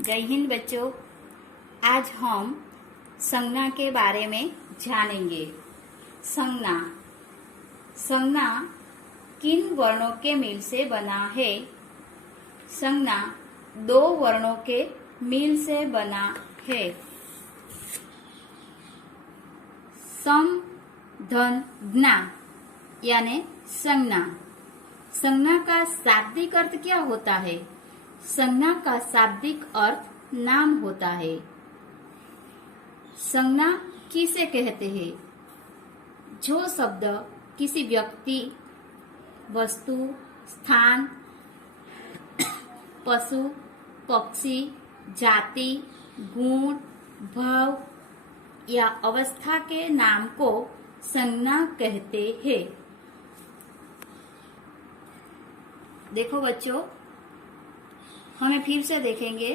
जय हिंद बच्चों। आज हम संज्ञा के बारे में जानेंगे। संज्ञा संज्ञा किन वर्णों के मेल से बना है? संज्ञा दो वर्णों के मेल से बना है। सम धन ज्ञा यानी संज्ञा। संज्ञा का शाब्दिक अर्थ क्या होता है? संज्ञा का शाब्दिक अर्थ नाम होता है। संज्ञा किसे कहते हैं? जो शब्द किसी व्यक्ति, वस्तु, स्थान, पशु, पक्षी, जाति, गुण, भाव या अवस्था के नाम को संज्ञा कहते हैं। देखो बच्चों, हमें फिर से देखेंगे।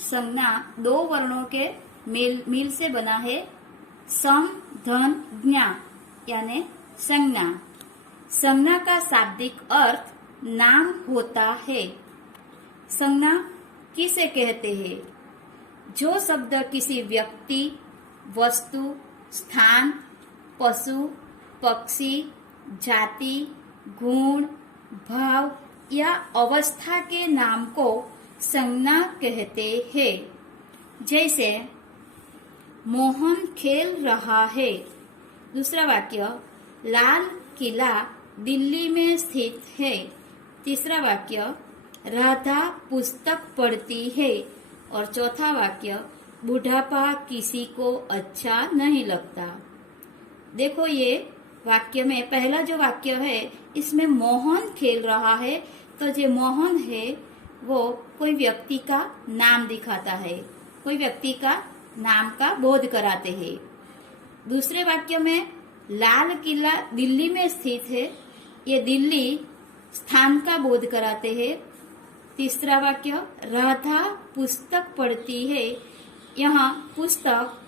संज्ञा दो वर्णों के मेल से बना है। सम धन ज्ञा यानी संज्ञा। संज्ञा का शाब्दिक अर्थ नाम होता है। संज्ञा किसे कहते हैं? जो शब्द किसी व्यक्ति, वस्तु, स्थान, पशु, पक्षी, जाति, गुण, भाव या अवस्था के नाम को संज्ञा कहते हैं। जैसे मोहन खेल रहा है। दूसरा वाक्य, लाल किला दिल्ली में स्थित है। तीसरा वाक्य, राधा पुस्तक पढ़ती है। और चौथा वाक्य, बुढ़ापा किसी को अच्छा नहीं लगता। देखो, ये वाक्य में पहला जो वाक्य है, इसमें मोहन खेल रहा है, तो जो मोहन है वो कोई व्यक्ति का नाम दिखाता है, कोई व्यक्ति का नाम का बोध कराते हैं। दूसरे वाक्य में लाल किला दिल्ली में स्थित है, ये दिल्ली स्थान का बोध कराते हैं। तीसरा वाक्य, राधा पुस्तक पढ़ती है, यहाँ पुस्तक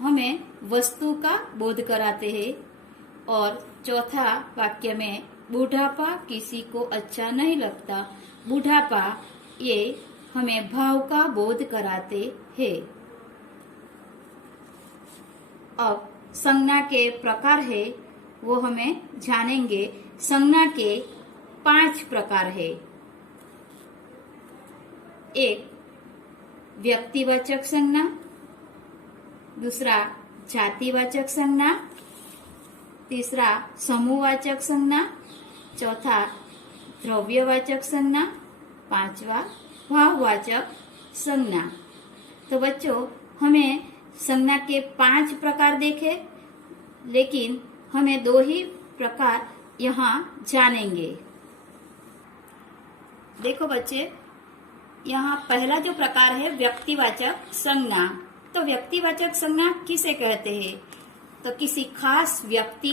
हमें वस्तु का बोध कराते हैं। और चौथा वाक्य में बुढ़ापा किसी को अच्छा नहीं लगता, बुढ़ापा ये हमें भाव का बोध कराते हैं। अब संज्ञा के प्रकार है वो हमें जानेंगे। संज्ञा के 5 प्रकार है। एक, व्यक्तिवाचक संज्ञा। दूसरा, जातिवाचक संज्ञा। तीसरा, समूहवाचक संज्ञा। चौथा, द्रव्यवाचक संज्ञा। पांचवा, भाववाचक संज्ञा। तो बच्चों, हमें संज्ञा के 5 प्रकार देखे, लेकिन हमें 2 ही प्रकार यहाँ जानेंगे। देखो बच्चे, यहाँ पहला जो प्रकार है व्यक्तिवाचक संज्ञा। तो व्यक्तिवाचक संज्ञा किसे कहते हैं? तो किसी खास व्यक्ति,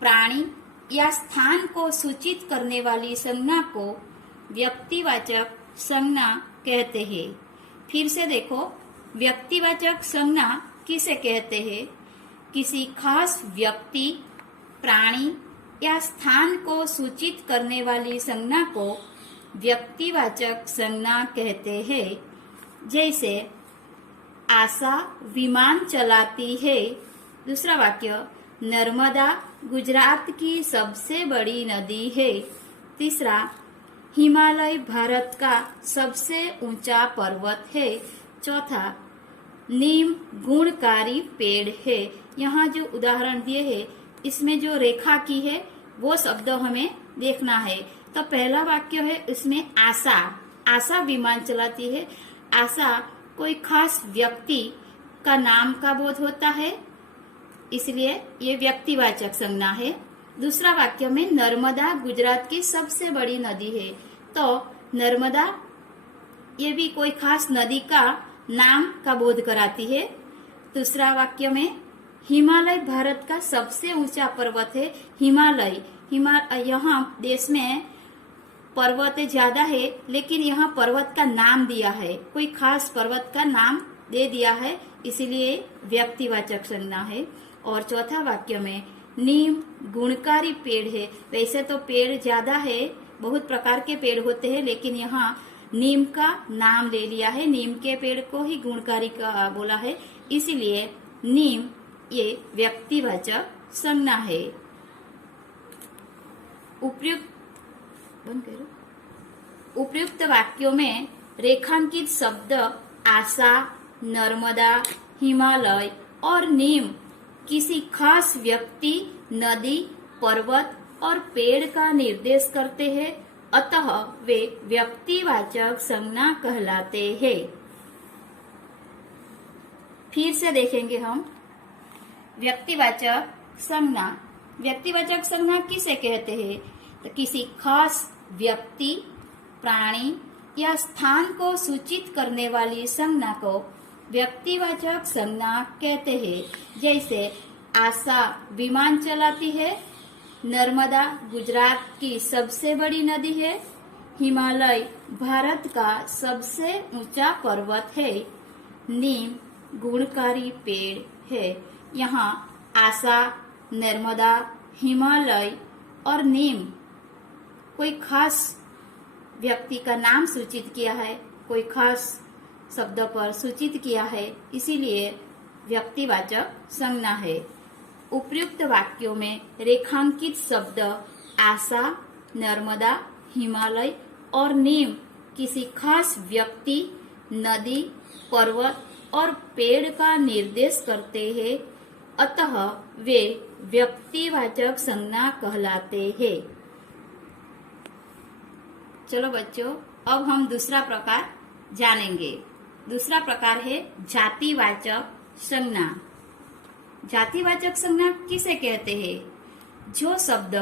प्राणी या स्थान को सूचित करने वाली संज्ञा को व्यक्तिवाचक संज्ञा कहते हैं। फिर से देखो, व्यक्तिवाचक संज्ञा किसे कहते हैं? किसी खास व्यक्ति, प्राणी या स्थान को सूचित करने वाली संज्ञा को व्यक्तिवाचक संज्ञा कहते हैं। जैसे आशा विमान चलाती है। दूसरा वाक्य, नर्मदा गुजरात की सबसे बड़ी नदी है। तीसरा, हिमालय भारत का सबसे ऊंचा पर्वत है। चौथा, नीम गुणकारी पेड़ है। यहाँ जो उदाहरण दिए है, इसमें जो रेखा की है वो शब्द हमें देखना है। तो पहला वाक्य है, इसमें आशा, आशा विमान चलाती है। आशा कोई खास व्यक्ति का नाम का बोध होता है, इसलिए ये व्यक्तिवाचक संज्ञा है। दूसरा वाक्य में नर्मदा गुजरात की सबसे बड़ी नदी है, तो नर्मदा ये भी कोई खास नदी का नाम का बोध कराती है। दूसरा वाक्य में हिमालय भारत का सबसे ऊंचा पर्वत है। हिमालय यहाँ देश में पर्वत ज्यादा है, लेकिन यहाँ पर्वत का नाम दिया है, कोई खास पर्वत का नाम दे दिया है, इसीलिए व्यक्तिवाचक संज्ञा है। और चौथा वाक्य में नीम गुणकारी पेड़ है। वैसे तो पेड़ ज्यादा है, बहुत प्रकार के पेड़ होते हैं, लेकिन यहाँ नीम का नाम ले लिया है, नीम के पेड़ को ही गुणकारी का बोला है, इसीलिए नीम ये व्यक्तिवाचक संज्ञा है। उपयुक्त वाक्यों में रेखांकित शब्द आशा, नर्मदा, हिमालय और नीम किसी खास व्यक्ति, नदी, पर्वत और पेड़ का निर्देश करते हैं, अतः वे व्यक्तिवाचक संज्ञा कहलाते हैं। फिर से देखेंगे हम व्यक्तिवाचक संज्ञा। व्यक्तिवाचक संज्ञा किसे कहते हैं? तो किसी खास व्यक्ति, प्राणी या स्थान को सूचित करने वाली संज्ञा को व्यक्तिवाचक संज्ञा कहते हैं। जैसे आशा विमान चलाती है, नर्मदा गुजरात की सबसे बड़ी नदी है, हिमालय भारत का सबसे ऊंचा पर्वत है, नीम गुणकारी पेड़ है। यहाँ आशा, नर्मदा, हिमालय और नीम कोई खास व्यक्ति का नाम सूचित किया है, कोई खास शब्द पर सूचित किया है, इसीलिए व्यक्तिवाचक संज्ञा है। उपयुक्त वाक्यों में रेखांकित शब्द आशा, नर्मदा, हिमालय और नीम किसी खास व्यक्ति, नदी, पर्वत और पेड़ का निर्देश करते हैं, अतः वे व्यक्तिवाचक संज्ञा कहलाते हैं। चलो बच्चों, अब हम दूसरा प्रकार जानेंगे। दूसरा प्रकार है जातिवाचक संज्ञा। जातिवाचक संज्ञा किसे कहते हैं? जो शब्द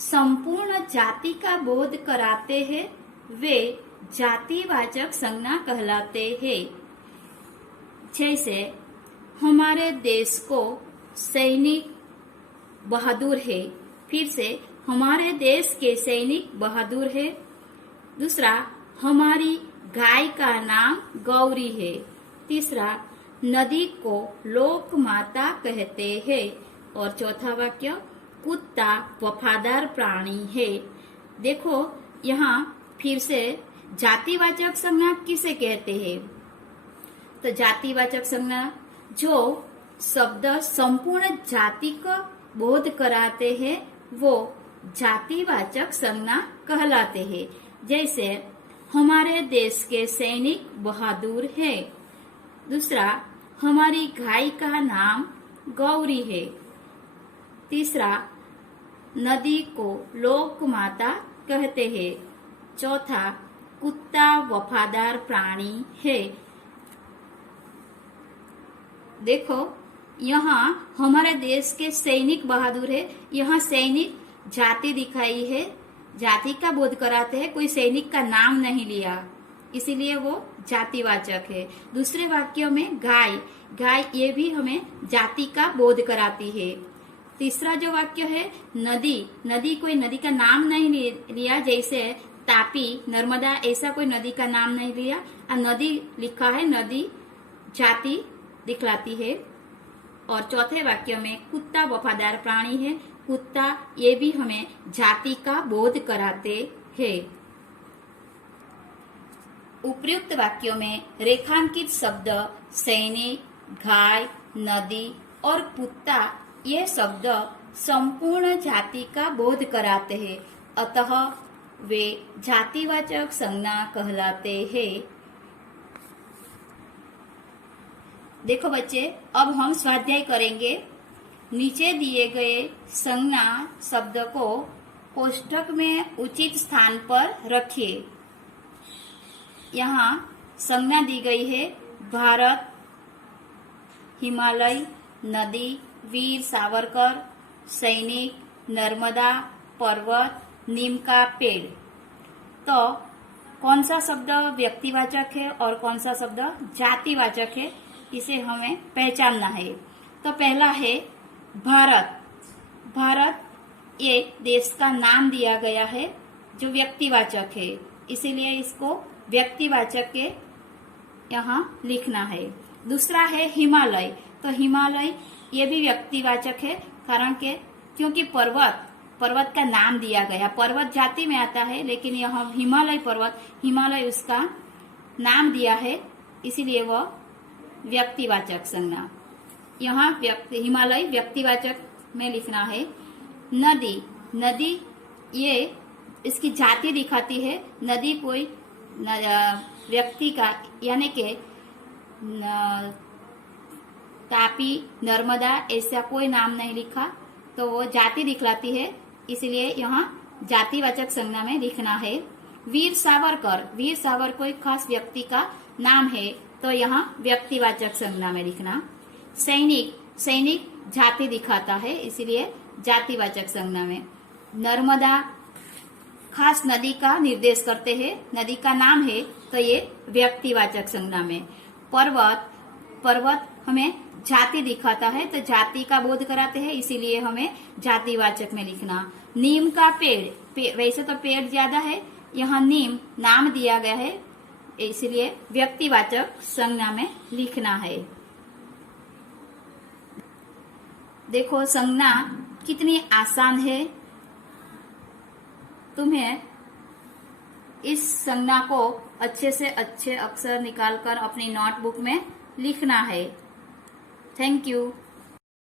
संपूर्ण जाति का बोध कराते हैं वे जातिवाचक संज्ञा कहलाते हैं। जैसे हमारे देश को सैनिक बहादुर है, फिर से हमारे देश के सैनिक बहादुर है। दूसरा, हमारी गाय का नाम गौरी है। तीसरा, नदी को लोक माता कहते हैं। और चौथा वाक्य, कुत्ता वफादार प्राणी है। देखो यहाँ फिर से जातिवाचक संज्ञा किसे कहते हैं? तो जातिवाचक संज्ञा जो शब्द संपूर्ण जाति का बोध कराते हैं वो जातिवाचक संज्ञा कहलाते हैं। जैसे हमारे देश के सैनिक बहादुर है। दूसरा, हमारी गाय का नाम गौरी है। तीसरा, नदी को लोक माता कहते हैं। चौथा, कुत्ता वफादार प्राणी है। देखो यहाँ हमारे देश के सैनिक बहादुर है, यहाँ सैनिक जाति दिखाई है, जाति का बोध कराते हैं, कोई सैनिक का नाम नहीं लिया, इसीलिए वो जातिवाचक है। दूसरे वाक्य में गाय, गाय ये भी हमें जाति का बोध कराती है। तीसरा जो वाक्य है नदी, नदी कोई नदी का नाम नहीं लिया, जैसे तापी, नर्मदा, ऐसा कोई नदी का नाम नहीं लिया, और नदी लिखा है, नदी जाति दिखलाती है। और चौथे वाक्य में कुत्ता वफादार प्राणी है, कुत्ता ये भी हमें जाति का बोध कराते हैं। उपयुक्त वाक्यों में रेखांकित शब्द सैनिक, गाय, नदी और कुत्ता ये शब्द संपूर्ण जाति का बोध कराते हैं, अतः वे जातिवाचक संज्ञा कहलाते हैं। देखो बच्चे, अब हम स्वाध्याय करेंगे। नीचे दिए गए संज्ञा शब्द को कोष्ठक में उचित स्थान पर रखिए। यहाँ संज्ञा दी गई है भारत, हिमालय, नदी, वीर सावरकर, सैनिक, नर्मदा, पर्वत, नीम का पेड़। तो कौन सा शब्द व्यक्तिवाचक है और कौन सा शब्द जातिवाचक है, इसे हमें पहचानना है। तो पहला है भारत। भारत ये देश का नाम दिया गया है जो व्यक्तिवाचक है, इसीलिए इसको व्यक्तिवाचक के यहाँ लिखना है। दूसरा है हिमालय। तो हिमालय ये भी व्यक्तिवाचक है, कारण के क्योंकि पर्वत पर्वत का नाम दिया गया। पर्वत जाति में आता है, लेकिन यह हिमालय पर्वत, हिमालय उसका नाम दिया है, इसीलिए वह व्यक्तिवाचक संज्ञा। यहाँ हिमालय व्यक्तिवाचक में लिखना है। नदी, नदी ये इसकी जाति दिखाती है। नदी कोई व्यक्ति का, यानी कि तापी, नर्मदा ऐसा कोई नाम नहीं लिखा, तो वो जाति दिखलाती है, इसलिए यहाँ जातिवाचक संज्ञा में लिखना है। वीर सावरकर, वीर सावरकर कोई खास व्यक्ति का नाम है, तो यहाँ व्यक्तिवाचक संज्ञा में लिखना। सैनिक, सैनिक जाति दिखाता है, इसलिए जातिवाचक संज्ञा में। नर्मदा खास नदी का निर्देश करते हैं, नदी का नाम है, तो ये व्यक्तिवाचक संज्ञा में। पर्वत, पर्वत हमें जाति दिखाता है, तो जाति का बोध कराते हैं, इसीलिए हमें जातिवाचक में लिखना। नीम का पेड़, वैसे तो पेड़ ज्यादा है, यहाँ नीम नाम दिया गया है, इसलिए व्यक्तिवाचक संज्ञा में लिखना है। देखो संज्ञा कितनी आसान है। तुम्हें इस संज्ञा को अच्छे से अच्छे अक्षर निकालकर अपनी नोटबुक में लिखना है। Thank you.